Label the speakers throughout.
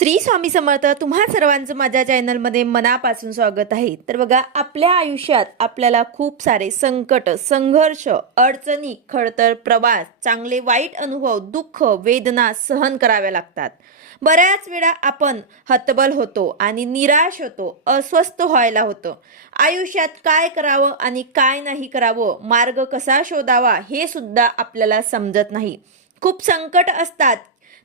Speaker 1: श्री स्वामी समर्थ तुम्हा सर्वांचं माझ्या चॅनलमध्ये मनापासून स्वागत आहे. तर बघा आपल्या आयुष्यात आपल्याला खूप सारे संकट संघर्ष अडचणी खडतर प्रवास चांगले वाईट अनुभव दुःख वेदना सहन कराव्या लागतात. बऱ्याच वेळा आपण हतबल होतो आणि निराश होतो अस्वस्थ व्हायला होतं. आयुष्यात काय करावं आणि काय नाही करावं मार्ग कसा शोधावा हे सुद्धा आपल्याला समजत नाही. खूप संकट असतात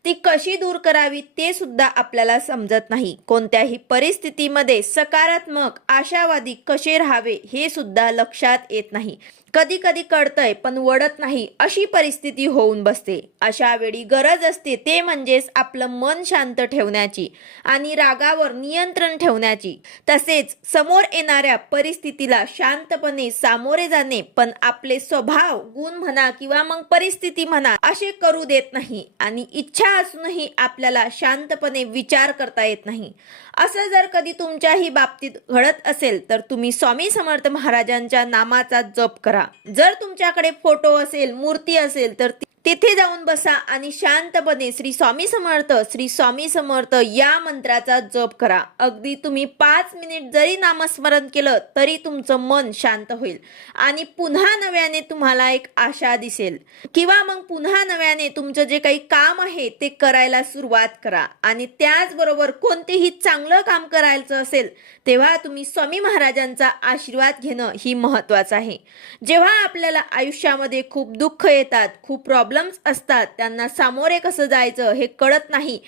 Speaker 1: ती कशी दूर करावी ते सुद्धा आपल्याला समजत नाही. कोणत्याही परिस्थितीमध्ये सकारात्मक आशावादी कसे राहावे हे सुद्धा लक्षात येत नाही. कधी कधी कळतंय पण वडत नाही अशी परिस्थिती होऊन बसते. अशा वेळी गरज असते ते म्हणजेच आपलं मन शांत ठेवण्याची आणि रागावर नियंत्रण ठेवण्याची. तसेच समोर येणाऱ्या परिस्थितीला शांतपणे सामोरे जाणे पण आपले स्वभाव गुण म्हणा किंवा मग परिस्थिती म्हणा असे करू देत नाही आणि इच्छा असूनही आपल्याला शांतपणे विचार करता येत नाही. असं जर कधी तुमच्याही बाबतीत घडत असेल तर तुम्ही स्वामी समर्थ महाराजांच्या नामाचा जप करा. जर तुमच्याकडे फोटो असेल मूर्ती असेल तर ती- तिथे जाऊन बसा आणि शांतपणे श्री स्वामी समर्थ श्री स्वामी समर्थ या मंत्राचा जप करा. अगदी तुम्ही पाच मिनिट जरी नामस्मरण केलं तरी तुमचं मन शांत होईल. आणि पुन्हा नव्याने तुम्हाला एक आशा दिसेल. किंवा मग पुन्हा नव्याने तुमचं जे काही काम आहे ते करायला सुरुवात करा. आणि त्याचबरोबर कोणतेही चांगलं काम करायचं असेल तेव्हा तुम्ही स्वामी महाराजांचा आशीर्वाद घेणं ही महत्वाचं आहे. जेव्हा आपल्याला आयुष्यामध्ये खूप दुःख येतात खूप प्रॉब्लेम प्रॉब्लेम्स असतात त्यांना सामोरे कसं जायचं हे कळत नाही.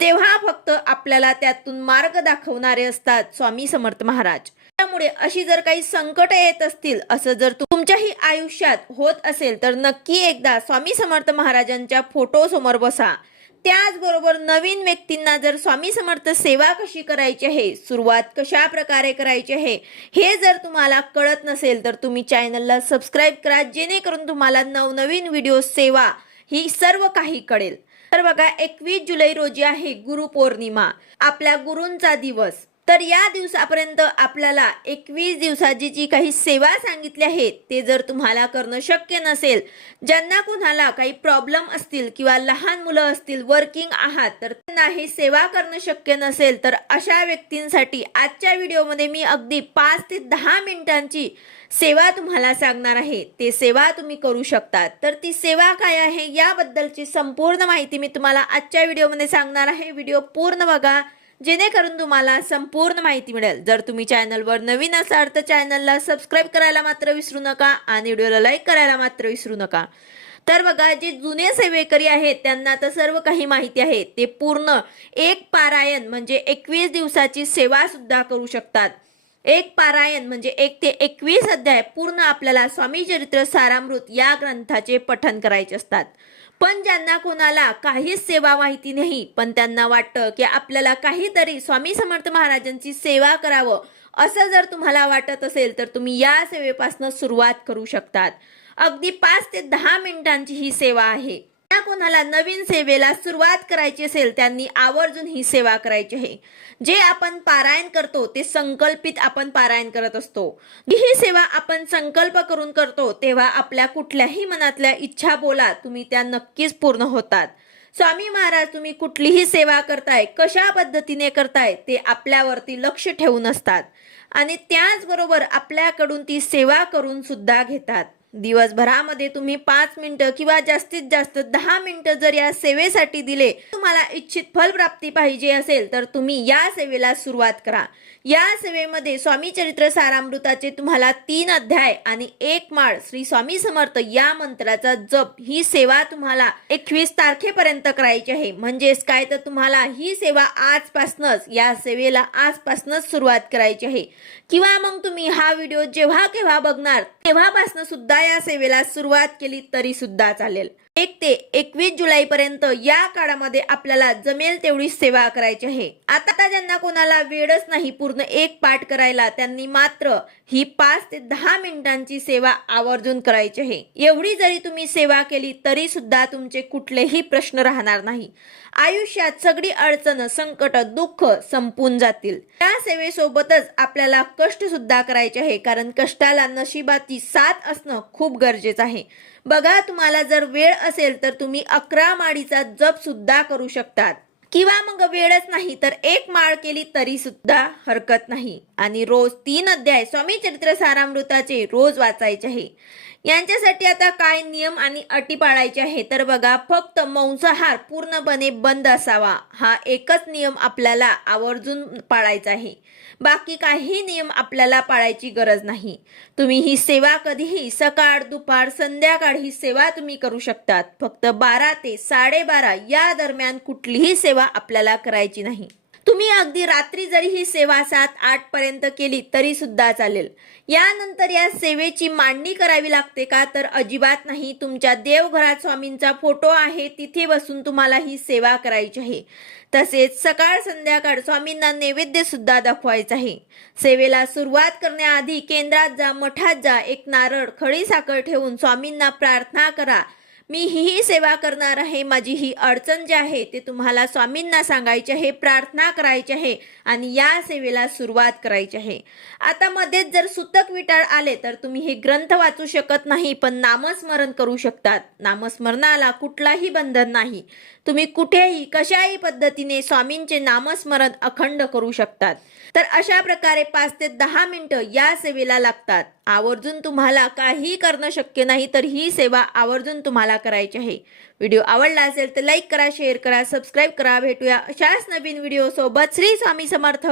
Speaker 1: तेव्हा फक्त आपल्याला त्यातून मार्ग दाखवणारे असतात स्वामी समर्थ महाराज. त्यामुळे अशी जर काही संकट येत असतील असं जर तुमच्याही आयुष्यात होत असेल तर नक्की एकदा स्वामी समर्थ महाराजांच्या फोटो समोर बसा. त्याचबरोबर नवीन व्यक्तींना जर स्वामी समर्थ सेवा कशी करायची आहे सुरुवात कशा प्रकारे करायची आहे हे जर तुम्हाला कळत नसेल तर तुम्ही चॅनलला सबस्क्राईब करा जेणेकरून तुम्हाला नवनवीन व्हिडिओ सेवा ही सर्व काही कळेल. तर बघा एकवीस जुलै रोजी आहे गुरुपौर्णिमा. आपल्या गुरूंचा दिवस. तर या दिवसापर्यंत आपल्याला एकवीस दिवसाची जी काही सेवा सांगितली आहे ते जर तुम्हाला करणं शक्य नसेल ज्यांना कुणाला काही प्रॉब्लेम असतील किंवा लहान मुलं असतील वर्किंग आहात तर त्यांना हे सेवा करणं शक्य नसेल तर अशा व्यक्तींसाठी आजच्या व्हिडिओमध्ये मी अगदी पाच ते दहा मिनिटांची सेवा तुम्हाला सांगणार आहे. ते सेवा तुम्ही करू शकता. तर ती सेवा काय आहे याबद्दलची संपूर्ण माहिती मी तुम्हाला आजच्या व्हिडिओमध्ये सांगणार आहे. व्हिडिओ पूर्ण बघा. जेणेकरून तुम्हाला संपूर्ण माहिती मिळेल. जर तुम्ही चॅनलवर नवीन असाल तर चॅनलला सबस्क्राईब करायला मात्र विसरू नका आणि व्हिडिओला लाईक करायला मात्र विसरू नका. तर बघा जे जुने सेवेकरी आहेत त्यांना तर सर्व काही माहिती आहे. ते पूर्ण एक पारायण म्हणजे एकवीस दिवसाची सेवा सुद्धा करू शकतात. एक पारायण म्हणजे एक ते एकवीस अध्याय पूर्ण आपल्याला स्वामी चरित्र सारामृत या ग्रंथाचे पठन करायचे असतात. पण ज्यांना कोणाला काहीच सेवा माहिती नाही पण त्यांना वाटतं की आपल्याला काहीतरी स्वामी समर्थ महाराजांची सेवा करावं असं जर तुम्हाला वाटत असेल तर तुम्ही या सेवेपासून सुरुवात करू शकतात. अगदी पाच ते दहा मिनिटांची ही सेवा आहे. त्या कोणाला नवीन सेवेला सुरुवात करायची असेल त्यांनी आवर्जून ही सेवा करायची आहे. जे आपण पारायण करतो ते संकल्पित आपण पारायण करत असतो. ही सेवा आपण संकल्प करून करतो तेव्हा आपल्या कुठल्याही मनातल्या इच्छा बोला तुम्ही त्या नक्कीच पूर्ण होतात. स्वामी महाराज तुम्ही कुठलीही सेवा करताय कशा पद्धतीने करताय ते आपल्यावरती लक्ष ठेवून असतात. आणि त्याचबरोबर आपल्याकडून ती सेवा करून सुद्धा घेतात. दिवसभरामध्ये तुम्ही पाच मिनिटं किंवा जास्तीत जास्त दहा मिनिटं जर या सेवेसाठी दिले तुम्हाला इच्छित फलप्राप्ती पाहिजे असेल तर तुम्ही या सेवेला सुरुवात करा. या सेवेमध्ये स्वामी चरित्र सारामृताचे तुम्हाला तीन अध्याय आणि एक माळ श्री स्वामी समर्थ या मंत्राचा जप ही सेवा तुम्हाला एकवीस तारखेपर्यंत करायची आहे. म्हणजेच काय? तर तुम्हाला ही सेवा आजपासूनच या सेवेला आजपासूनच सुरुवात करायची आहे. किंवा मग तुम्ही हा व्हिडिओ जेव्हा केव्हा बघणार तेव्हापासून सुद्धा या सेवेला सुरुवात केली तरी सुद्धा चालेल. एक ते एकवीस जुलै पर्यंत या काळामध्ये आपल्याला जमेल तेवढी सेवा करायची आहे. आता ज्यांना कोणाला वेळच नाही पूर्ण एक पाठ करायला त्यांनी मात्र ही पाच ते दहा मिनिटांची सेवा आवर्जून करायची आहे. एवढी जरी तुम्ही सेवा केली तरी सुद्धा तुमचे कुठलेही प्रश्न राहणार नाही. आयुष्यात सगळी अडचण संकट दुःख संपून जातील. त्या सेवेसोबतच आपल्याला कष्ट सुद्धा करायचे आहे कारण कष्टाला नशिबाची साथ असणं खूप गरजेचं आहे. बघा तुम्हाला जर वेळ असेल तर तुम्ही अकरा माळीचा जप सुद्धा करू शकतात. किंवा मग वेळच नाही तर एक माळ केली तरी सुद्धा हरकत नाही. आणि रोज तीन अध्याय स्वामी चरित्र सारामृताचे रोज वाचायचे आहे. यांच्यासाठी आता काय नियम आणि अटी पाळायचे आहे? तर बघा फक्त मांसाहार पूर्णपणे बंद असावा. हा एकच नियम आपल्याला आवर्जून पाळायचा आहे. बाकी काही नियम आपल्याला पाळायची गरज नाही. तुम्ही ही सेवा कधीही सकाळ दुपार संध्याकाळ ही सेवा तुम्ही करू शकतात. फक्त बारा ते साडेबारा या दरम्यान कुठलीही सेवा आपल्याला करायची नाही. तुम्ही अगदी रात्री जरी ही सेवा सात आठ पर्यंत केली तरी सुद्धा चालेल. यानंतर या सेवेची मांडणी करावी लागते का? तर अजिबात नाही. तुमच्या देवघरात स्वामींचा फोटो आहे. तिथे बसून तुम्हाला ही सेवा करायची आहे. तसेच सकाळ संध्याकाळ स्वामींना नैवेद्य सुद्धा दाखवायचं आहे. सेवेला सुरुवात करण्याआधी केंद्रात जा मठात जा एक नारळ खडी साखर ठेवून स्वामींना प्रार्थना करा. मी ही ही सेवा करणार आहे. माझी ही अडचण जी आहे ते तुम्हाला स्वामींना सांगायचे आहे प्रार्थना करायची आहे आणि या सेवेला सुरुवात करायची आहे. आता मध्येच जर सुतक विटाळ आले तर तुम्ही हे ग्रंथ वाचू शकत नाही पण नामस्मरण करू शकतात. नामस्मरणाला कुठलाही बंधन नाही. तुम्ही कुठेही कशाही पद्धतीने स्वामींचे नामस्मरण अखंड करू शकतात. तर अशा प्रकारे पाच ते दहा मिनिटं या सेवेला लागतात. आवर्जून तुम्हाला काही करणं शक्य नाही तर ही सेवा आवर्जून तुम्हाला करायची आहे. व्हिडिओ आवडला असेल तर लाईक करा शेअर करा सबस्क्राईब करा. भेटूया अशाच नवीन व्हिडिओसोबत. श्री स्वामी समर्थ.